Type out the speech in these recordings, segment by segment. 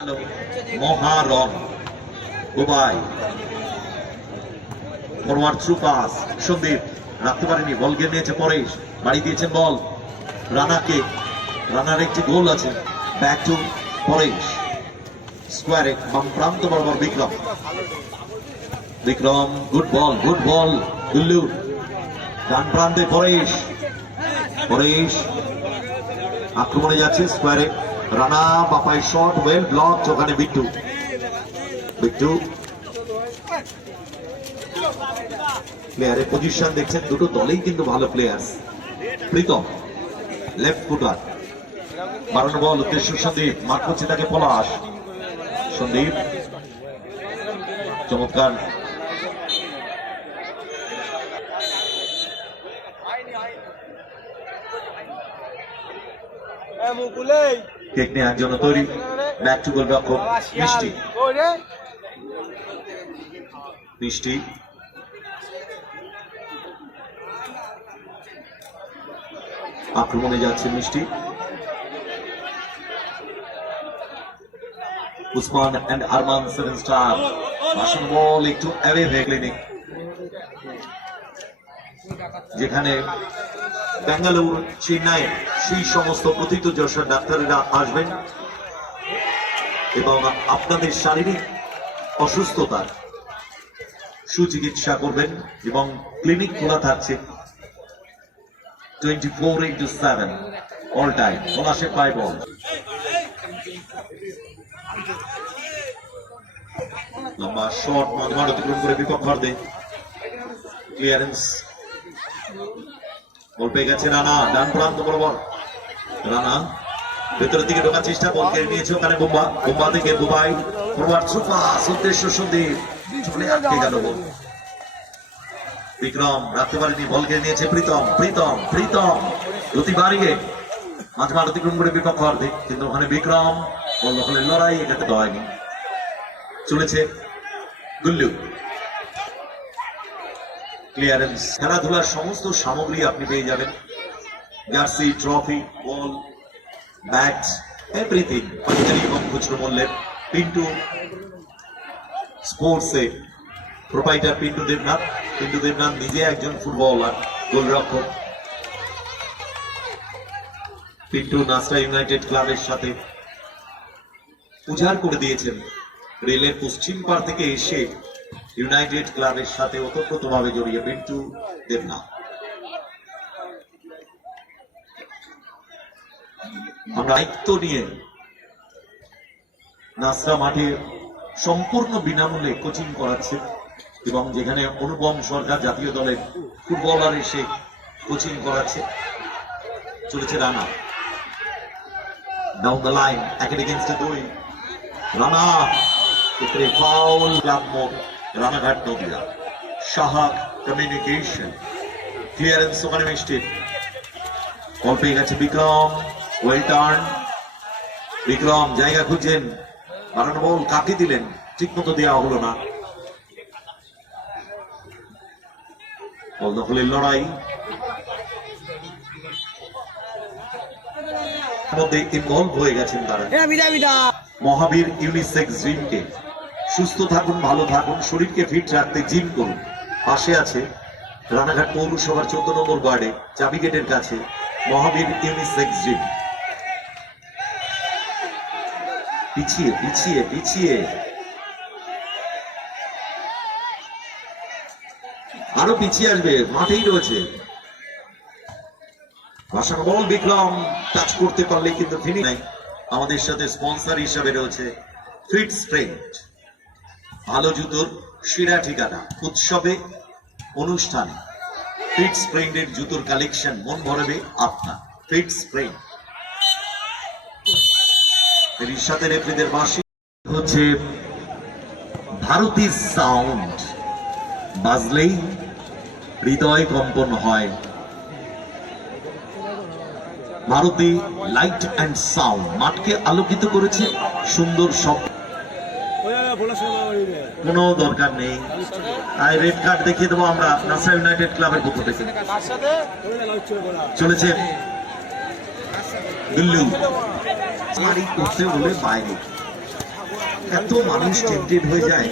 মহারণ Gauba forward through pass Sandeep রাখতে পারেনি, বল গিয়ে নিয়েছে পরেশ, বাড়ি দিয়েছেন বল রানাকে, রানার একটি গোল আছে, ব্যাক টু পরেশ, স্কোয়ারে বাম প্রান্ত বরাবর বিক্রম, বিক্রম গুড বল গুল্লু, ডান প্রান্তে পরেশ, পরেশ আক্রমণে যাচ্ছে স্কোয়ারে, রানা বাপাই শট ওয়েল ব্লক, ওখানে বিট্টু, বিট্টু প্লেয়ারের পজিশন দেখছেন, দুটো দলেই কিন্তু ভালো প্লেয়ার। প্রীতম লেফট ফুটার, বাড়ানো বল উদ্দেশ্য সন্দীপ, মার করছে তাকে পলাশ, সন্দীপ চমৎকার কেক নেওয়ার জন্য তৈরি, ব্যাক টু গোলরক্ষক মিষ্টি, মিষ্টি আক্রমণে যাচ্ছে মিষ্টি, Usman and Arman seven star, ভাষণ বল একটু অ্যাওয়ে হয়ে ক্লিনিক, যেখানে বেঙ্গালুরু চেন্নাই সেই সমস্ত প্রথিত যশোর ডাক্তারেরা আসবেন এবং আপনাদের শারীরিক অসুস্থতার সুচিকিৎসা করবেন এবং ক্লিনিক খোলা থাকছে 24/7 অল টাইম। পলাশে পায় বল, লম্বা শট মাঝমাঠ অতিক্রম করে বিপক্ষার্থে, ক্লিয়ারেন্স, বল পেয়ে গেছে রানা, ডান প্রান্ত বরাবর রানা ভেতরের দিকে ঢোকার চেষ্টা, বল কেড়ে নিয়েছে ওখানে বোম্বা, বোম্বা থেকে বুবাই ফরওয়ার্ড থ্রু পাস উদ্দেশ্য সন্দীপ, চলে আটকে গেল বল, বিক্রম রাখতে পারেনি, বল কেড়ে নিয়েছে প্রীতম, প্রীতম গতি বাড়িয়ে মাঝমাঠ অতিক্রম করে বিপক্ষার্থে, কিন্তু ওখানে বিক্রম বল দখলের লড়াই এখানে তো হয়নি, চলেছে গুল্লু, ক্লিয়ারেন্স, খেলাধুলার সমস্ত সামগ্রী আপনি পেয়ে যাবেন, জার্সি, ট্রফি, বল, ব্যাট, এভরিথিং পাইকারি এবং খুচরো মূল্যে। পিন্টু স্পোর্টসে প্রোপাইটার পিন্টু দেবনাথ নিজে একজন ফুটবলার, গোলরক্ষক, পিন্টু নাসরা ইউনাইটেড ক্লাবের সাথে উজাড় করে দিয়েছেন, রেলের পশ্চিম পার থেকে এসে ইউনাইটেড ক্লাবের সাথে ওতপ্রোতভাবে জড়িয়ে পিন্টু দেবনাথ। আমরা দায়িত্ব নিয়ে নাসরা মাঠে সম্পূর্ণ বিনামূল্যে কোচিং করাচ্ছে এবং যেখানে অনুপম সরকার জাতীয় দলের ফুটবলার এসে কোচিং করাচ্ছে, চলেছে রানা ডাউন দ্য লাইন, একের এগেইনস্ট 2, রানা ক্ষেত্রে ফাউল, ক্লাব মোড় রানাঘাট নদিয়া, সাহাক কমিউনিকেশন, ক্লিয়ারেন্স ওখানে মিষ্টির, বল পেয়ে গেছে বিক্রম, ওয়েল টার্ন, বিক্রম জায়গা খুঁজছেন, বাড়ানো বল কাকে দিলেন, ঠিক মতো দেওয়া হলো না, বল দখলের লড়াই মধ্যে ইনভলভ হয়ে গেছেন তারা। মহাবীর ইউনিসেক্স জিমকে, সুস্থ থাকুন, ভালো থাকুন, শরীরকে ফিট রাখতে জিম করুন। পাশে আছে রানাঘাট পৌরসভার 14 নম্বর ওয়ার্ডে চাবি গেটের কাছে মহাবীর ইউনিসেক্স জিম। পিছিয়ে পিছিয়ে পিছিয়ে আরো পিছিয়ে আসবে, মাঠেই রয়েছে, ভাষণ বল বিক্রম টাচ করতে পারলে কিন্তু ফিনি নাই। আমাদের সাথে স্পন্সর হিসাবে রয়েছে ফিট স্ট্রেংথ, ভালো জুতোর সেরা ঠিকানা, উৎসবে অনুষ্ঠানে ফিট স্প্রেন্ডের জুতোর কালেকশন মন ভরাবে আপনার। ফিট স্প্রেন্ড এর সাথে রেফারিদের বাঁশি হচ্ছে ভারতী সাউন্ড, বাজলেই হৃদয় কম্পন হয়। ভারতী লাইট অ্যান্ড সাউন্ড মাঠকে আলোকিত করেছে সুন্দর শব্দ, কোনো দরকার নেই। আর রেড কার্ড দেখিয়ে দেবো আমরা নাসরা ইউনাইটেড ক্লাবের পক্ষ থেকে। চলেছে গুল্লু করতে বলে বাইরে এত মানুষ টেম্পটেড হয়ে যায়,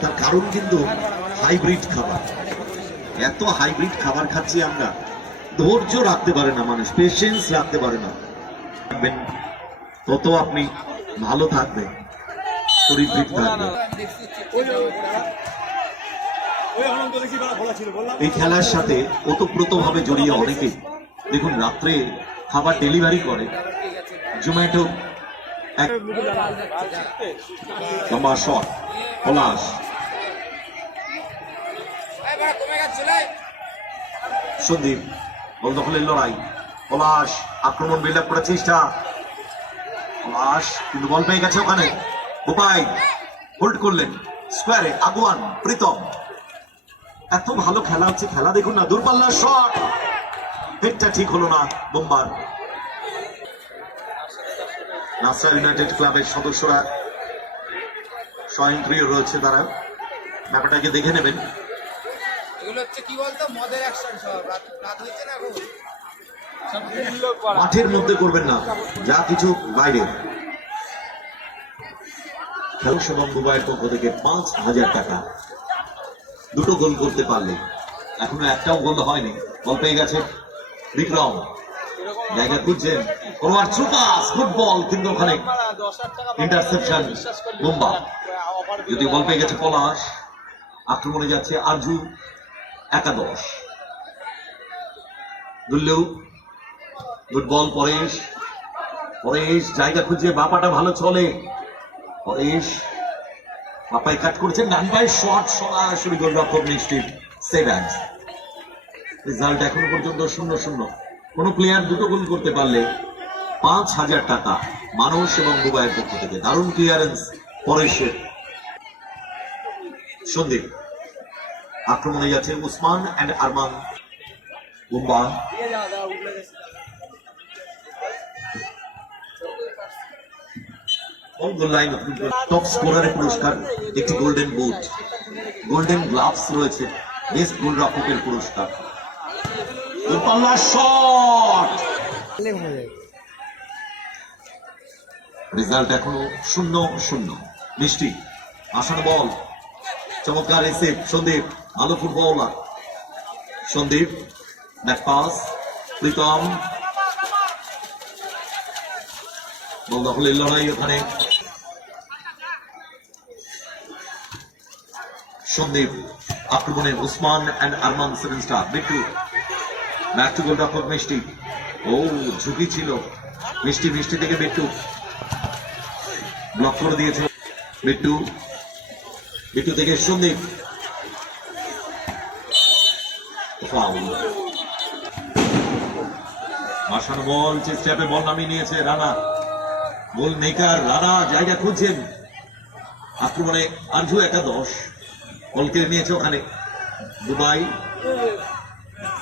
তার কারণ কিন্তু হাইব্রিড খাবার। এত হাইব্রিড খাবার খাচ্ছি আমরা, ধৈর্য রাখতে পারে না মানুষ, পেশেন্স রাখতে পারে না। তত আপনি ভালো থাকবেন, শরীর ফিট থাকবে। এই খেলার সাথে ওতপ্রোতভাবে জড়িয়ে অনেকেই। দেখুন, রাত্রে খাবার ডেলিভারি করে জোম্যাটো। লম্বা শট, পলাশ, সন্দীপ, বল দখলের লড়াই, পলাশ আক্রমণ বিল্ড আপ করার চেষ্টা, পলাশ কিন্তু বল পেয়ে গেছে ওখানে। বোপাই হোল্ড করলেন স্কোয়ারে, আগুয়ান, প্রীতম। এত ভালো খেলা হচ্ছে, খেলা দেখুন না, দূরপাল্লার শট, হেডটা ঠিক হলো না বোম্বার। নাসরা ইউনাইটেড ক্লাবের সদস্যরা স্বয়ংক্রিয় রয়েছে, তারা ব্যাপারটাকে দেখে নেবেন। মাঠের মধ্যে করবেন না, যা কিছু বাইরে। খেলা শুভম দুবাইয়ের পক্ষ থেকে 5,000 টাকা। দুটো গোল করতে পারলে, এখনো একটাও গোল হয়নি। বল পেয়ে গেছে বিক্রম, জায়গা খুঁজছেন, ফরওয়ার্ড থ্রু পাস, ফুটবল, কিন্তু ওখানে ইন্টারসেপশন বোম্বা। যদি বল পেয়ে গেছে পলাশ, আক্রমণে যাচ্ছে আরজু, একাদশ। দুল্লু, গুড বল, পরেশ, পরেশ জায়গা খুঁজছে, বাপাটা ভালো চলে, পরেশ বাপাই কাট করেছেন, ডান পায়ে শট, সরাসরি গোলরক্ষক নিশ্চিত, সেভ। রেজাল্ট এখনো পর্যন্ত 0-0। কোন প্লেয়ার দুটো গোল করতে পারলে 5,000 টাকা মানুষ এবং দুবাইয়ের পক্ষ থেকে। দারুণ ক্লিয়ারেন্স পরেশের। সন্দীপ, আক্রমণে যাচ্ছে উসমান এন্ড আরমান। বুম্বা, টপ স্কোরারের পুরস্কার, একটি গোল্ডেন বুট, গোল্ডেন গ্লাভস রয়েছে, বেস্ট গোলরক্ষকের পুরস্কার। রেজাল্ট এখনো 0-0। মিষ্টি, আসান বল, চমৎকার রিসিভ, সন্দীপ ভালো footballer. Sandeep back pass, Pritam, ball দখলের লড়াই ওখানে। সন্দীপ আক্রমণে Usman and Arman, 7 star. Bittu, back to গোলরক্ষক মিষ্টি। ও ঝুঁকি ছিল, মিষ্টি, মিষ্টি থেকে বিট্টু ব্লক করে দিয়েছে। বিট্টু, বিট্টু থেকে সন্দীপ, ফাউল। আসান বল, চেষ্টাপে বল নামিয়ে নিয়েছে রানা, গোল মেকার রানা জায়গা খুঁজছেন। আক্রমণে আরজু, একাদশ, বল কেড়ে নিয়েছে ওখানে দুবাই।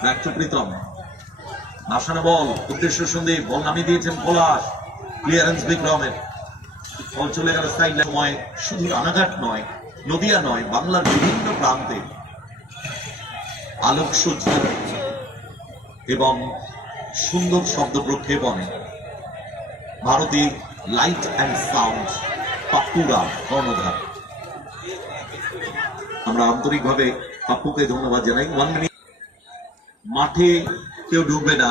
ব্যাক টু প্রীতম, আসান বল, উদ্দেশ্য সন্দীপ, বল নামিয়ে দিয়েছেন পলাশ, ক্লিয়ারেন্স বিক্রমের, বল চলে গেল সাইড লাইন। সময় শুধু রানাঘাট নয়, নদিয়া নয়, বাংলার বিভিন্ন প্রান্তে আলোকসজ্জা এবং সুন্দর শব্দ প্রক্ষেপণে ভারতী লাইট অ্যান্ড সাউন্ড পাপ্পুরা কর্ণধার। আমরা আন্তরিকভাবে পাপ্পুকে ধন্যবাদ জানাই। 1 মিনিট মাঠে কেউ ঢুকবে না,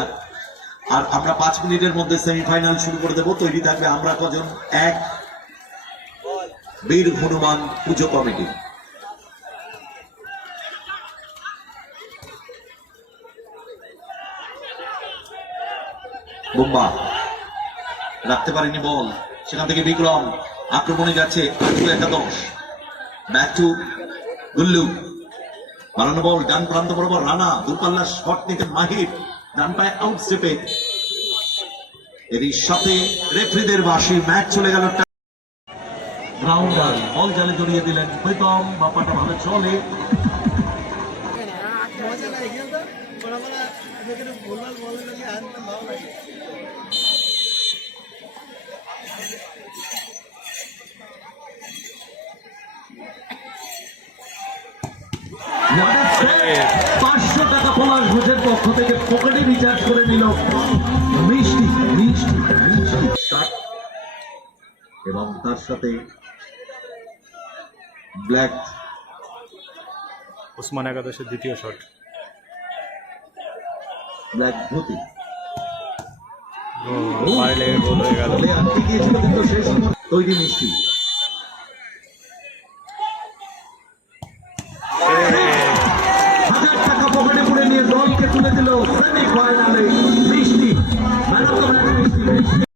আর আমরা 5 মিনিটের মধ্যে সেমিফাইনাল শুরু করে দেব। তৈরি থাকবে আমরা কজন, এক বীর হনুমান পুজো কমিটি। বোম্বা রাখতে পারেনি বল, সেখান থেকে বিক্রম আক্রমণে যাচ্ছে, একাদশ। ব্যাক টু গুল্লু, বানানো বল ডান প্রান্ত বরাবর, রানা দূরপাল্লার শট নিতে মাহির, ডান পায়ে আউট স্টেপে। এরই সাথে রেফারিদের বাঁশি, ম্যাচ চলে গেল। গ্রাউন্ডার বল জালে জড়িয়ে দিলেন প্রীতম, বাপাটা ভালো চলে। টাকা পলাশ ঘোষের পক্ষ থেকে পকেটে রিচার্জ করে নিল মিষ্টি, মিষ্টি, মিষ্টি, এবং তার সাথে ব্ল্যাক ওসমান একাদশের দ্বিতীয় শট। ব্ল্যাক ধুতি বাইরে গোল হয়ে গেল। বলে আটকে গিয়েছিল কিন্তু সেই সময় তৈরি মিষ্টি হাজার টাকা পকেটে পুড়ে নিয়ে দলকে তুলে দিল সেমিফাইনাল।